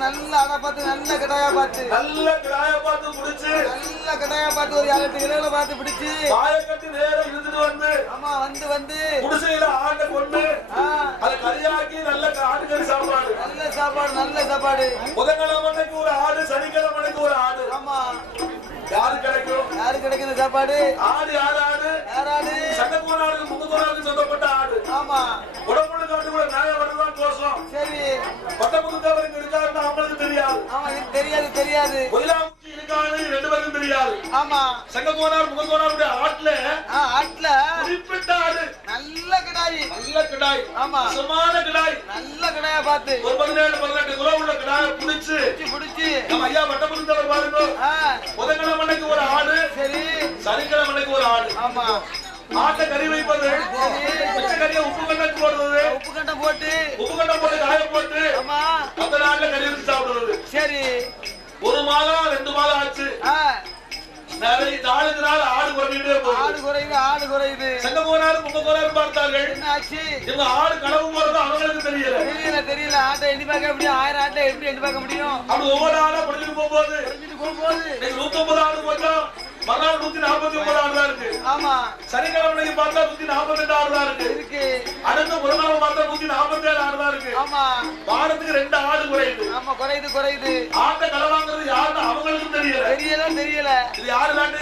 நல்ல அழகா பார்த்து நல்ல கடாயா பார்த்து முடிச்சு நல்ல கடாயா பார்த்து ஒரு 7-8 கிலோல பார்த்து பிடிச்சு காயக்கட்டி நேரம் இழுத்துட்டு வந்து ஆமா வந்து குடிசையில ஆட்டை கொண்டு அதை கறியாக்கி நல்ல ஆட்டுக்கறி சாப்பாடு நல்ல சாப்பாடு புதன்கிழமைக்கு ஒரு ஆடு சனிக்கிழமைக்கு ஒரு ஆடு ஆமா யாரு கிடைக்கும் இந்த சாப்பாடு ஆடு யார் ஆடு சட்டக்கூடாது முகக்கூடாது சொந்தப்பட்ட ஆடு ஆமா உடம்புல காட்டு கூட நியாயம் வருதான் தோஷம் சரி பட்டமுகத்தவருக்கு இருக்காருன்னு அவங்களுக்கு தெரியாது ஆமா தெரியாது பொயிலாமுச்சி இருக்காரு 2 பேருக்கும் தெரியாது ஆமா சங்ககோனார் முககோனாருடைய ஆட்டுல குறிப்பிட்ட ஆடு நல்ல கிடாய் ஆமா சுமான கிடாய் நல்ல கிடாயா பார்த்து ஒரு 17-18 கிலோ உள்ள கிடாயை புடிச்சு நம்ம ஐயா பட்டமுகத்தவர் பாருங்க புதன்கிழமைக்கு ஒரு ஆடு சரி சனிக்கிழமைக்கு ஒரு ஆடு ஆமா ஆட்டை கறி வைப்பது கறியை உப்பு கண்டை போட்டு காய போட்டு ஆமா அந்த நாள்ல கறி வச்சு சாப்பிடுறது சரி 1 மாதம் 2 மாதம் ஆச்சு நாளுக்கு நாள் ஆடு குறைஞ்சிட்டே போகுது ஆடு குறையுது சங்ககோனாரு முககோனாரு பார்த்தார்கள் என்ன ஆச்சு இவங்க ஆடு களவு போறது அவங்களுக்கு தெரியல ஆட்டை எண்ணி பார்க்க முடியும் 1000 ஆட்டை எப்படி எண்ணி பார்க்க முடியும் அப்படி ஒவ்வொரு ஆளா குறைஞ்சிட்டு போகும்போது 150 ஆடு போட்டோம் மறுநாள் 149 ஆடு தான் இருக்கு ஆமா சனிக்கிழமை பார்த்தா 142 ஆடு தான் இருக்கு அடுத்த ஒரு நாள் பார்த்தா 147 ஆடு தான் இருக்கு ஆமா வாரத்துக்கு 2 ஆடு குறையுது ஆமா குறையுது ஆட்டை களவாங்கிறது யாருன்னு அவங்களுக்கும் தெரியல இது யாரு வேலை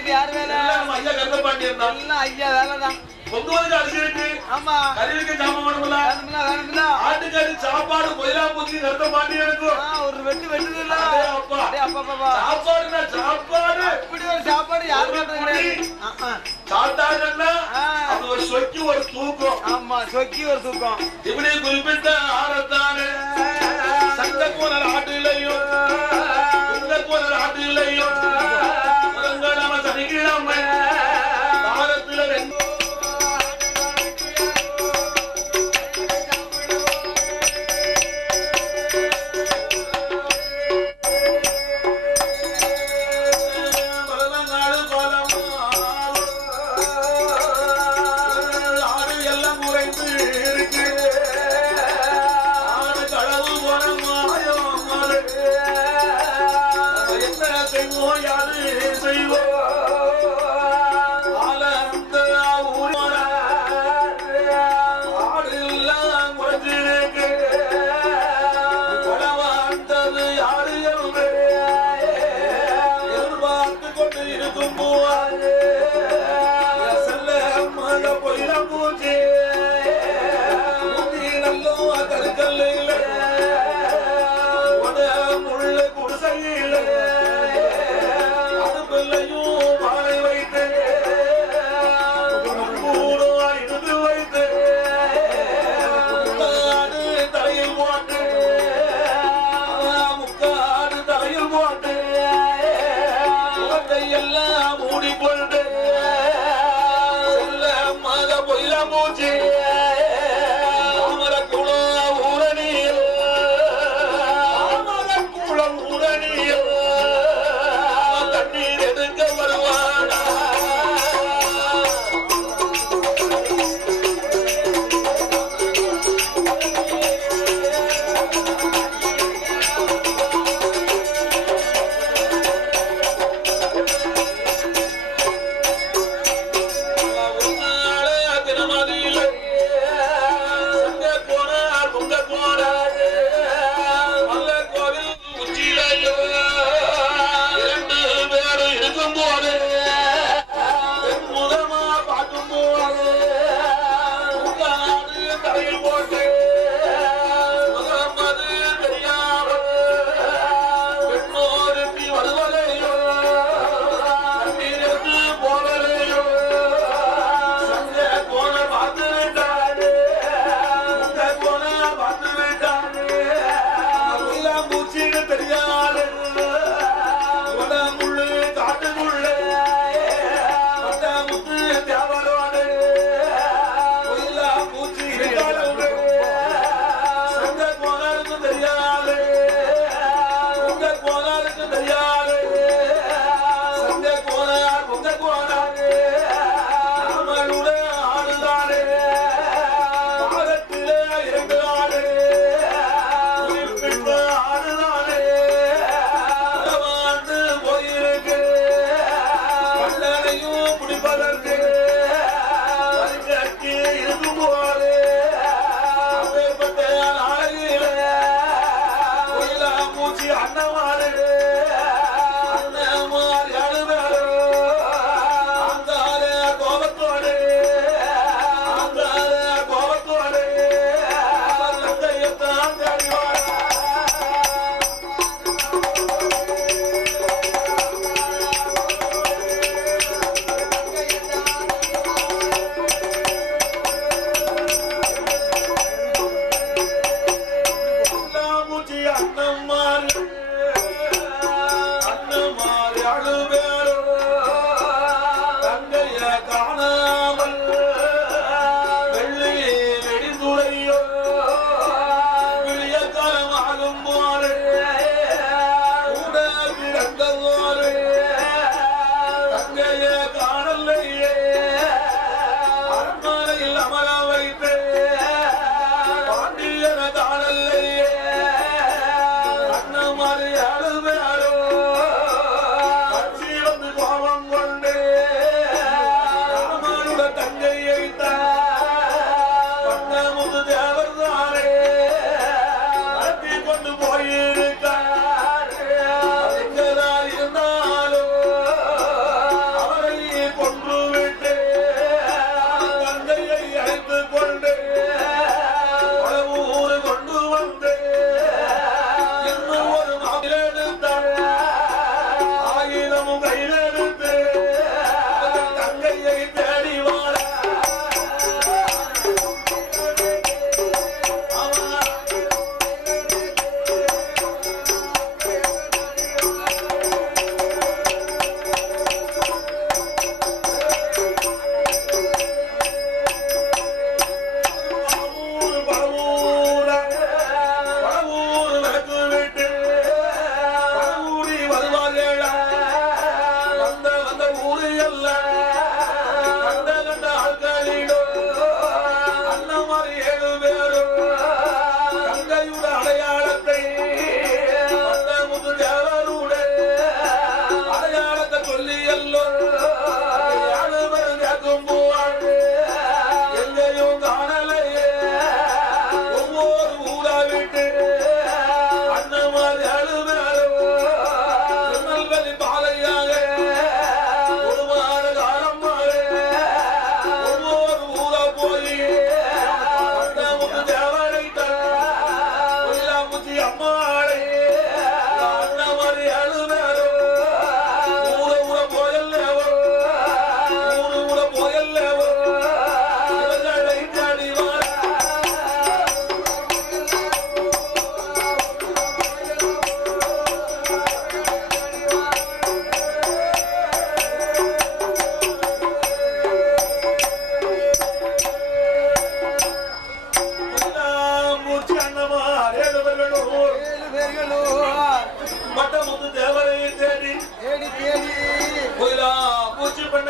இது யாரு வேலை நம்ம ஐயா கருத்தப்பாண்டி இருந்தா ஐயா வேலைதான் பொங்கலுக்கு அரிசி இருக்கு ஆமா கறிக்கு ஜாமான் வேணும்ல ஆட்டுக்கறி சாப்பாடு பொயிலாமுச்சி கருத்தப்பாண்டி இருக்கும் ஒரு வெட்டு இல்ல அப்பா சாப்பாடு இப்படி ஒரு சாப்பாடு யாரு கிடையாது சாப்பிட்டாங்கன்னா அது ஒரு சொக்கி ஒரு தூக்கம் ஆமா சொக்கி ஒரு தூக்கம் இப்படி குறிப்பிட்ட ஆடத்தானே சங்ககோனார் ஆட்டுலையும் உங்ககோனார் ஆட்டுலையும் புதன்கிழமை சனிக்கிழமை வாரத்துல 2 செய்வோம்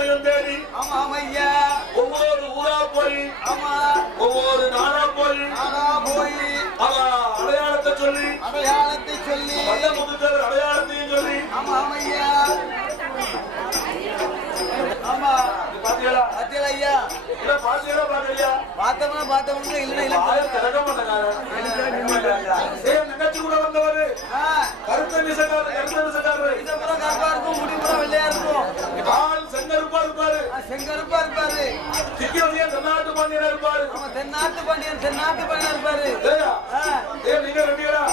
ஊரையும் தேடி ஒவ்வொரு ஊரா போய் ஒவ்வொரு நாடா போய் அவன் அடையாளத்தை சொல்லி வந்த முத்துத்தேவர் அடையாளத்தையும் சொல்லி பாத்தீங்களா ஐயா இல்ல பாத்தீங்களா பாக்கலையா பார்த்தோம்னா இல்ல திறக்க மாட்டாங்க நிகழ்ச்சி கூட வந்தவரு கருத்த மிசக்காரு கருப்பா இருக்கும் முடிவுற வெள்ளையா இருக்கும் ஆள் செங்கருப்பா இருப்பாரு திக்கியோதியா தென்னாட்டு பாண்டியனா இருப்பாரு தென்னாட்டு பாண்டியன் இருப்பாரு நீங்க ரெடியா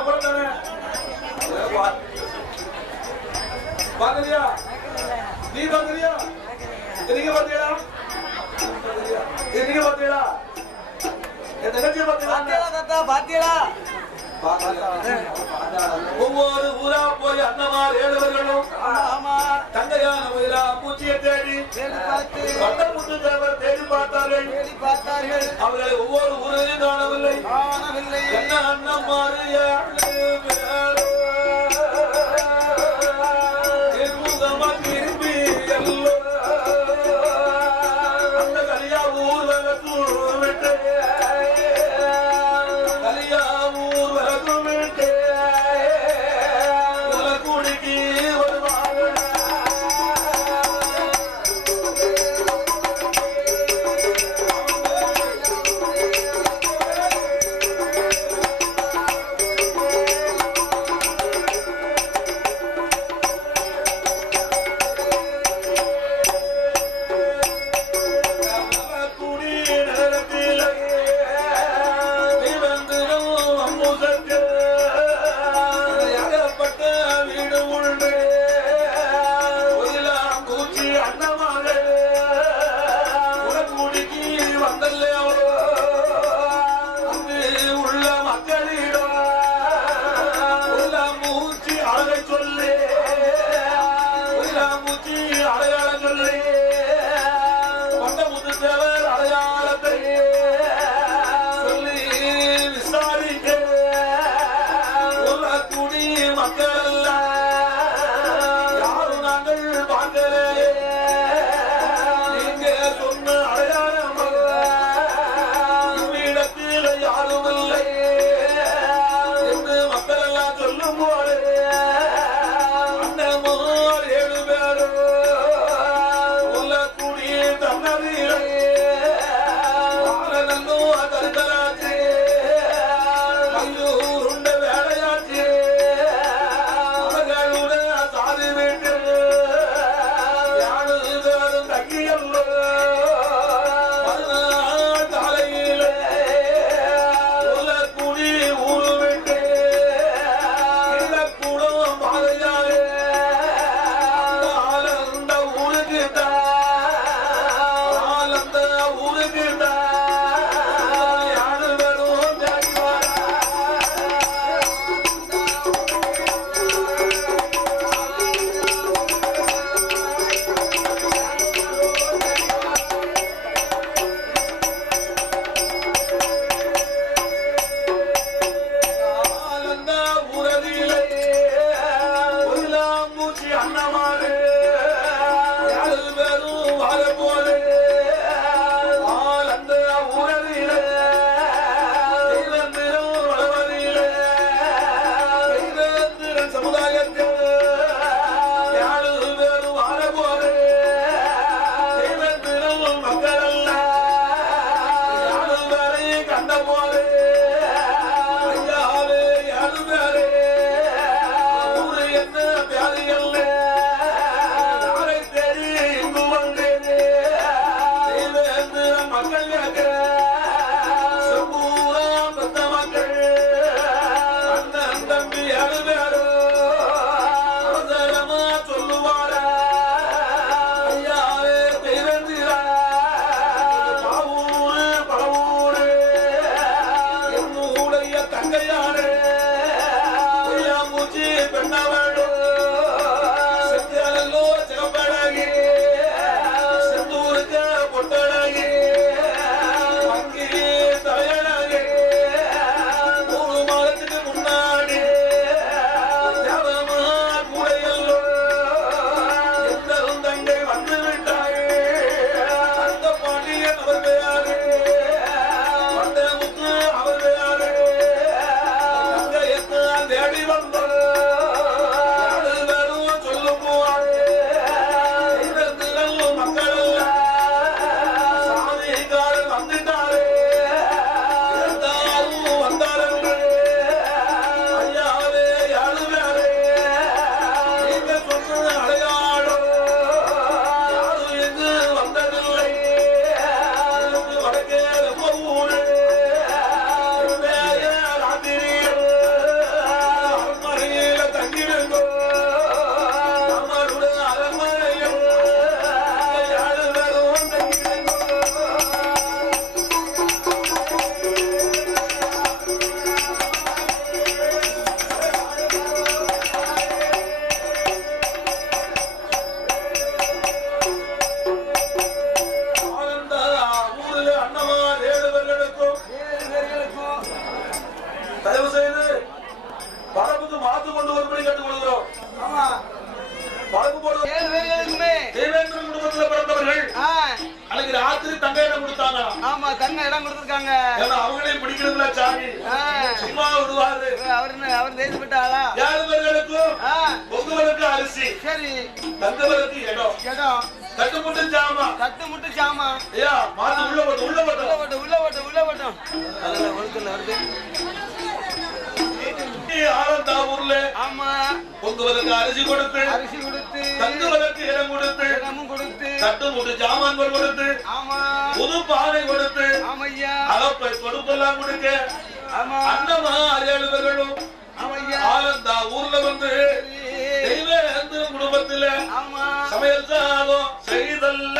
போட்டானே பாக்கலையா நீ பாக்கலையா நீங்க பாத்தீங்களா ஒவ்வொரு ஊரா போய் அண்ணமார் ஏழுவர்களும் தங்கையான மயிலா பூச்சியை தேடி வந்த முத்துத்தேவர் தேடி பார்த்தார்கள் அவர்களை ஒவ்வொரு ஊரையும் காணவில்லை என்ன அண்ணமாறு திரும்பி எல்லோ சாமி சும்மா விடுவாரு. அவர் தேசப்பட்ட ஆளா? 7 பேர்களுக்கும் பொங்குவதற்கு அரிசி, சரி, தங்குவதற்கு இடம், தட்டுமுட்டு ஜாமா. ஐயா மாத்து உள்ள போட்டோம். அதெல்லாம் ஒழுக்கல வருது. ஆனந்தா ஊர்ல பொங்குவதற்கு அரிசி கொடுத்து, தங்குவதற்கு இடம் கொடுத்து, தட்டுமுட்டு ஜாமான்கள் கொடுத்து, புது பானை கொடுத்து, அகப்பை கொடுப்பெல்லாம் கொடுக்க அண்ணமா 7 பேர்களும் ஆனந்தா ஊர்ல வந்து தெய்வ குடும்பத்துல சமையல் சாதம் செய்தல்ல